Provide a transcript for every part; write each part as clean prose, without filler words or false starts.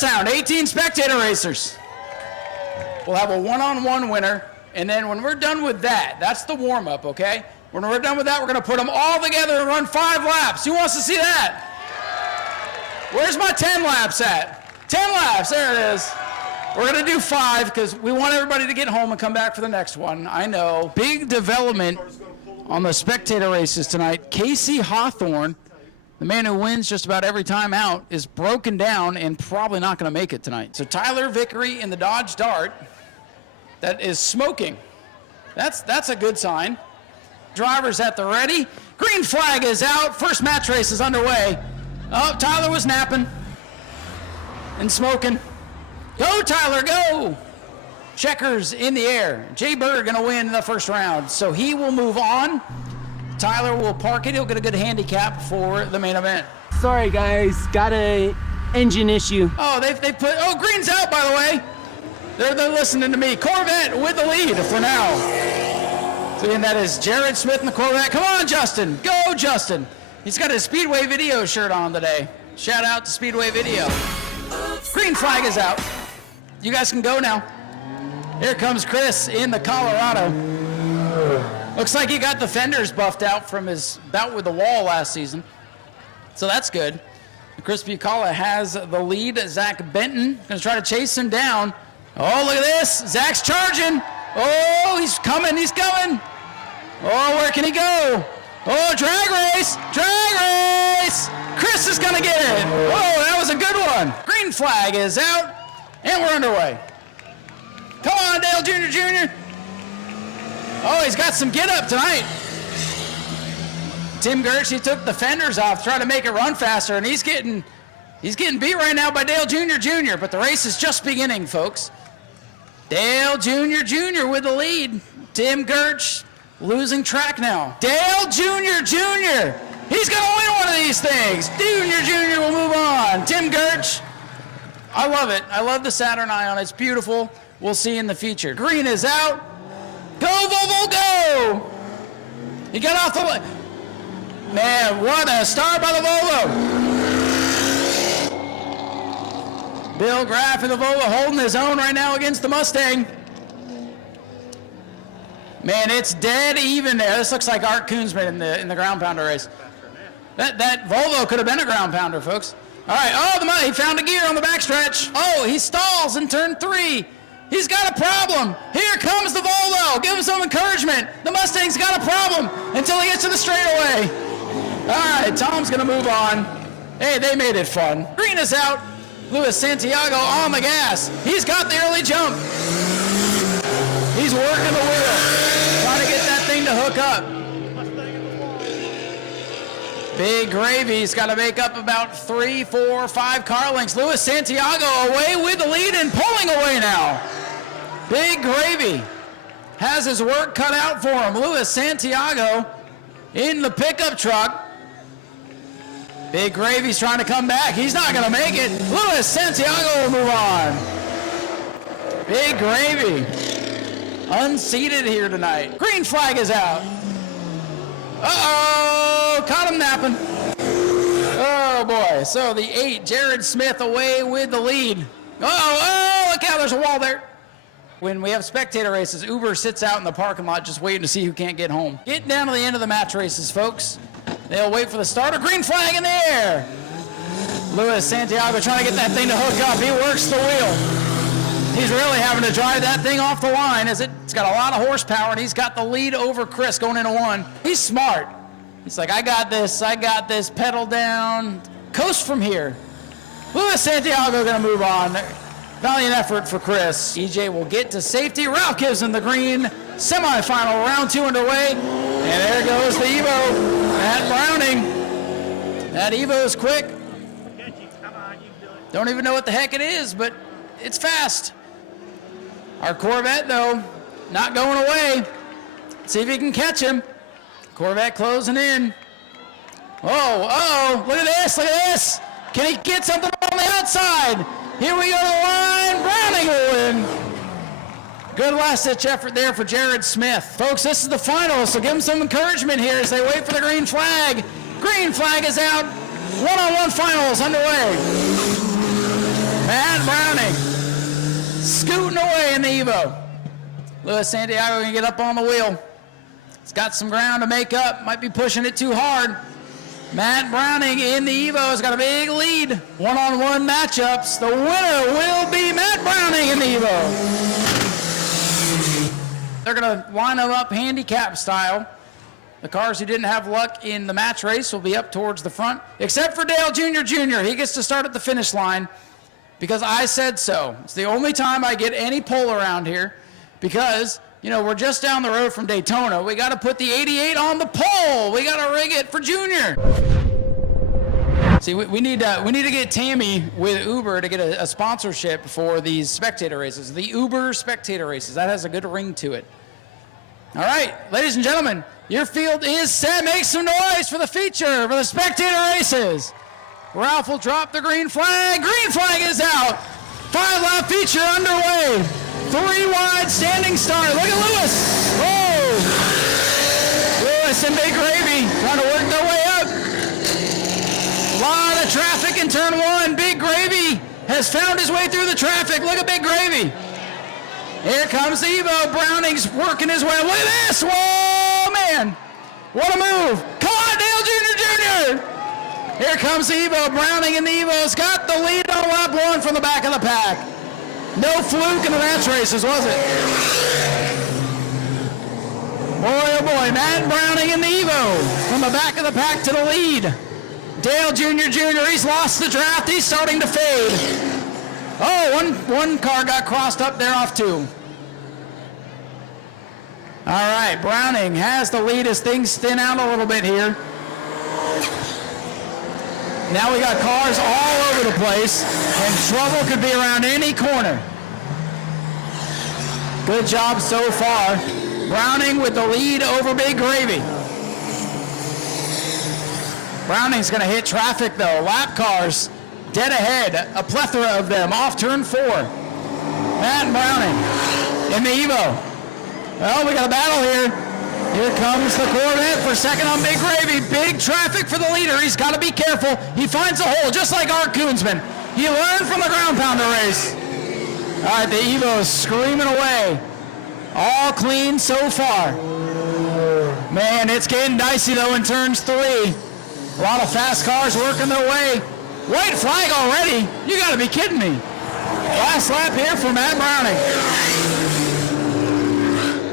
that sound? 18 spectator racers. We'll have a one-on-one winner, and then when we're done with that, that's the warm-up, okay? When we're done with that, we're gonna put them all together and run 5 laps. Who wants to see that? Where's my 10 laps at? 10 laps, there it is. We're gonna do 5 because we want everybody to get home and come back for the next one. I know. Big development on the spectator races tonight. Casey Hawthorne, the man who wins just about every time out, is broken down and probably not gonna make it tonight. So Tyler Vickery in the Dodge Dart, that is smoking. That's a good sign. Drivers at the ready. Green flag is out. First match race is underway. Oh, Tyler was napping and smoking. Go, Tyler, go! Checkers in the air. Jay Berger gonna win the first round, so he will move on. Tyler will park it. He'll get a good handicap for the main event. Sorry, guys. Got a engine issue. Oh, they put, oh, green's out, by the way. They're listening to me. Corvette with the lead for now. So, and that is Jared Smith in the Corvette. Come on, Justin. Go, Justin. He's got his Speedway Video shirt on today. Shout out to Speedway Video. Green flag is out. You guys can go now. Here comes Chris in the Colorado. Looks like he got the fenders buffed out from his bout with the wall last season. So that's good. Chris Bucala has the lead. Zach Benton gonna try to chase him down. Oh, look at this. Zach's charging. Oh, he's coming, he's coming. Oh, where can he go? Oh, drag race, drag race. Chris is gonna get it. Oh, that was a good one. Green flag is out, and we're underway. Come on, Dale Jr. Oh, he's got some get up tonight. Tim Gertz, he took the fenders off, trying to make it run faster, and he's getting beat right now by Dale Jr., but the race is just beginning, folks. Dale Jr. with the lead. Tim Gertz losing track now. Dale Jr. He's gonna win one of these things. Jr. will move on. Tim Gertz, I love it. I love the Saturn Ion. It's beautiful. We'll see in the feature. Green is out. Go, Volvo, go! He got off the line. Man, what a start by the Volvo. Bill Graff in the Volvo holding his own right now against the Mustang. Man, it's dead even there. This looks like Art Koonsman in the ground pounder race. That Volvo could have been a ground pounder, folks. All right, oh, he found a gear on the backstretch. Oh, he stalls in turn 3. He's got a problem. Here comes the Volvo. Give him some encouragement. The Mustang's got a problem until he gets to the straightaway. All right, Tom's gonna move on. Hey, they made it fun. Green is out. Luis Santiago on the gas. He's got the early jump. He's working the wheel, trying to get that thing to hook up. Big Gravy's got to make up about 3, 4, 5 car lengths. Luis Santiago away with the lead and pulling away now. Big Gravy has his work cut out for him. Luis Santiago in the pickup truck. Big Gravy's trying to come back. He's not going to make it. Luis Santiago will move on. Big Gravy unseated here tonight. Green flag is out. Uh-oh, caught him napping. Oh, boy. So the 8, Jared Smith away with the lead. Oh, look out, there's a wall there. When we have spectator races, Uber sits out in the parking lot just waiting to see who can't get home. Get down to the end of the match races, folks. They'll wait for the starter. Green flag in the air. Luis Santiago trying to get that thing to hook up. He works the wheel. He's really having to drive that thing off the line as it's got a lot of horsepower, and he's got the lead over Chris going into 1. He's smart. He's like, I got this, pedal down, coast from here. Luis Santiago gonna move on. Valiant effort for Chris. EJ will get to safety. Ralph gives him the green. Semifinal, round 2 underway. And there goes the Evo. Matt Browning. That Evo is quick. Don't even know what the heck it is, but it's fast. Our Corvette, though, not going away. See if he can catch him. Corvette closing in. Oh, look at this. Can he get something on the outside? Here we go to the line. Browning will win. Good last-ditch effort there for Jared Smith. Folks, this is the final, so give them some encouragement here as they wait for the green flag. Green flag is out. One-on-one finals underway. Matt scooting away in the Evo. Luis Santiago can get up on the wheel. He's got some ground to make up. Might be pushing it too hard. Matt Browning in the Evo has got a big lead. One-on-one matchups. The winner will be Matt Browning in the Evo. They're going to line them up handicap style. The cars who didn't have luck in the match race will be up towards the front, except for Dale Jr. He gets to start at the finish line because I said so. It's the only time I get any pull around here because, you know, we're just down the road from Daytona. We got to put the 88 on the pole. We got to rig it for Junior. See, we need to get Tammy with Uber to get a sponsorship for these spectator races. The Uber spectator races. That has a good ring to it. All right, ladies and gentlemen, your field is set. Make some noise for the feature, for the spectator races. Ralph will drop the green flag. Green flag is out. 5-lap feature underway. 3 wide standing start. Look at Lewis. Whoa. Lewis and Big Gravy trying to work their way up. A lot of traffic in turn 1. Big Gravy has found his way through the traffic. Look at Big Gravy. Here comes the Evo. Browning's working his way. Look at this. Whoa, man. What a move. Come on, Dale Jr. Here comes the Evo. Browning in the Evo's got the lead on lap 1 from the back of the pack. No fluke in the match races, was it? Boy, oh boy. Matt Browning in the Evo from the back of the pack to the lead. Dale Jr., he's lost the draft. He's starting to fade. Oh, one car got crossed up there off 2. All right, Browning has the lead as things thin out a little bit here. Now we got cars all over the place, and trouble could be around any corner. Good job so far. Browning with the lead over Big Gravy. Browning's going to hit traffic, though. Lap cars dead ahead, a plethora of them off turn 4. Matt Browning in the Evo. Well, we got a battle here. Here comes the Corvette for second on Big Gravy. Big traffic for the leader. He's got to be careful. He finds a hole, just like Art Koonsman. He learned from the ground pounder race. All right, the Evo is screaming away. All clean so far. Man, it's getting dicey, though, in turns 3. A lot of fast cars working their way. White flag already? You got to be kidding me. Last lap here for Matt Browning.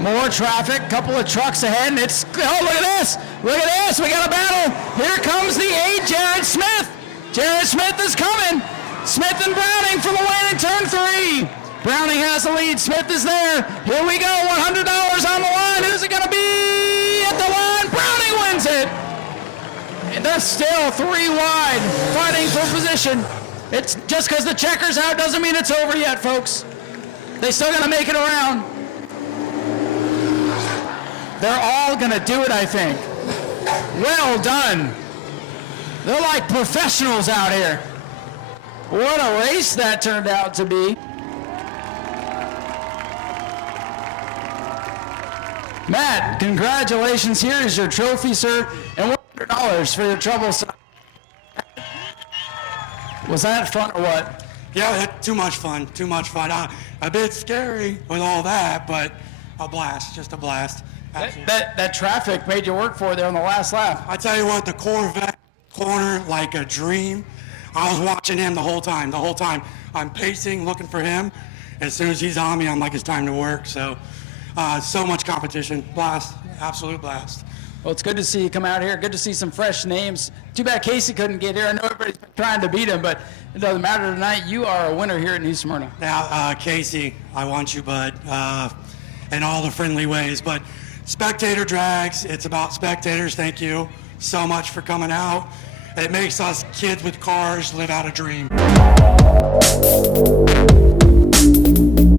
More traffic, couple of trucks ahead, and it's, oh, look at this. Look at this, we got a battle. Here comes the 8, Jared Smith. Jared Smith is coming. Smith and Browning for the win in turn 3. Browning has the lead, Smith is there. Here we go, $100 on the line. Who's it gonna be at the line? Browning wins it. And they're still 3 wide, fighting for position. It's just because the checker's out doesn't mean it's over yet, folks. They still gotta make it around. They're all gonna do it, I think. Well done. They're like professionals out here. What a race that turned out to be. Matt, congratulations. Here is your trophy, sir, and $100 for your troubles. Was that fun or what? Yeah, too much fun, too much fun. A bit scary with all that, but a blast, just a blast. That traffic made you work for it there on the last lap. I tell you what, the Corvette corner like a dream. I was watching him the whole time. I'm pacing, looking for him. As soon as he's on me, I'm like, it's time to work. So much competition. Blast, absolute blast. Well, it's good to see you come out here. Good to see some fresh names. Too bad Casey couldn't get here. I know everybody's been trying to beat him, but it doesn't matter tonight. You are a winner here at New Smyrna. Now, Casey, I want you, bud, in all the friendly ways. But Spectator Drags, it's about spectators. Thank you so much for coming out. It makes us kids with cars live out a dream.